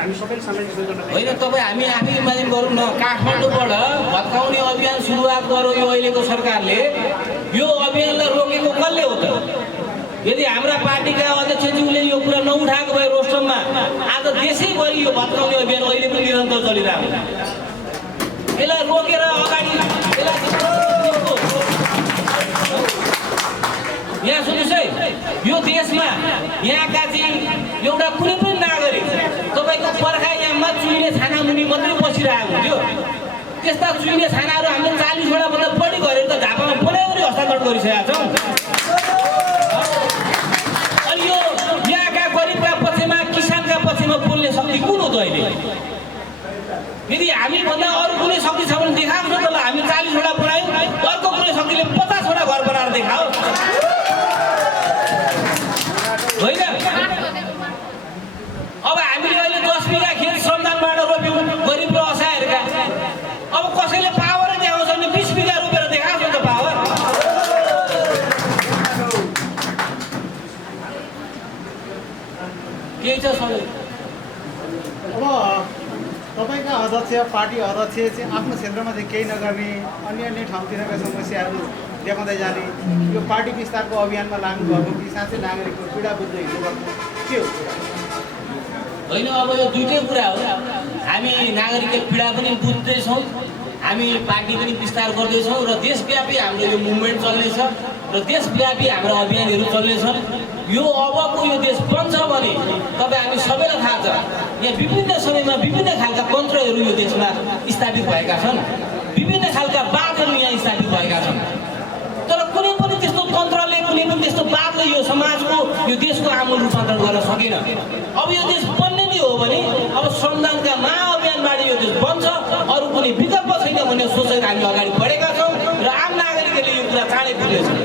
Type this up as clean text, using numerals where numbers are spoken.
हामी सबैले सामाजिक गर्न होइन तपाईँ हामी आफै इमेजिन गरौँ न काठमाडौँबाट भत्काउने अभियान सुरुवात गर्यो यो अहिलेको सरकारले यो अभियानलाई रोकेको कसले हो त यदि हाम्रा पार्टीका अध्यक्षज्यूले यो कुरा नउठाएको भए रोस्टममा आज देशैभरि यो भत्काउने अभियान अहिले पनि निरन्तर चलिरहेको यसलाई रोकेर अगाडि यहाँ सुन्नुहोस् है यो देशमा यहाँका चाहिँ एउटा कुनै पनि नागरिक तपाईँको पर्खा यहाँमा चुइने छानामुनि मात्रै बसिरहेको हुन्थ्यो त्यस्ता चुइने छानाहरू हामीले 40 वटाभन्दा बढी गरेर त झापामा पुनैवरी हस्तान्तरण गरिसकेका छौँ अनि यो यहाँका गरिबका पक्षमा किसानका पक्षमा बोल्ने शक्ति कुन हो त अहिले यदि हामीभन्दा अरू कुनै शक्ति छ भने देखाएको छ त ल हामी 40 वटा बनायौँ अर्को कुनै शक्तिले 50 वटा घर बनाएर देखाओ होइन अब हामीले अहिले 10 बिघा खेत श्रमदानबाट रोप्यौँ गरिब र असहायहरूका अब कसैले पावरै देखाउँछ भने 20 बिघा रोपेर देखाउँछ त पावर केही छ सबै अब तपाईँका अध्यक्ष पार्टी अध्यक्ष चाहिँ आफ्नो क्षेत्रमा चाहिँ केही नगर्ने अन्य अन्य ठाउँतिरका समस्याहरू देखाउँदै जाने यो पार्टी विस्तारको अभियानमा लाग्नुभएको कि साँच्चै नागरिकको पीडा बुझ्दै हिँड्नुभएको के हो होइन अब यो दुईटै कुरा हो हामी नागरिकको पीडा पनि बुझ्दैछौँ हामी पार्टी पनि विस्तार गर्दैछौँ र देशव्यापी हाम्रो यो मुभमेन्ट चल्नेछ र देशव्यापी हाम्रो अभियानहरू चल्नेछन् यो अबको यो देश बन्छ भने तपाईँ हामी सबैलाई थाहा छ यहाँ विभिन्न समयमा विभिन्न खालका तन्त्रहरू यो देशमा स्थापित भएका छन् विभिन्न खालका बातहरू यहाँ स्थापित भएका छन् तर कुनै पनि त्यस्तो तन्त्रले कुनै पनि त्यस्तो बातले यो समाजको यो देशको आमूल रूपान्तरण गर्न सकेन अब यो देश बन्ने नै हो भने अब श्रमदानका महाअभियानबाट यो देश बन्छ अरू कुनै विकल्प छैन भन्ने सोचेर हामी अगाडि बढेका छौँ र आम नागरिकहरूले यो कुरा चाँडै बुझ्नेछन्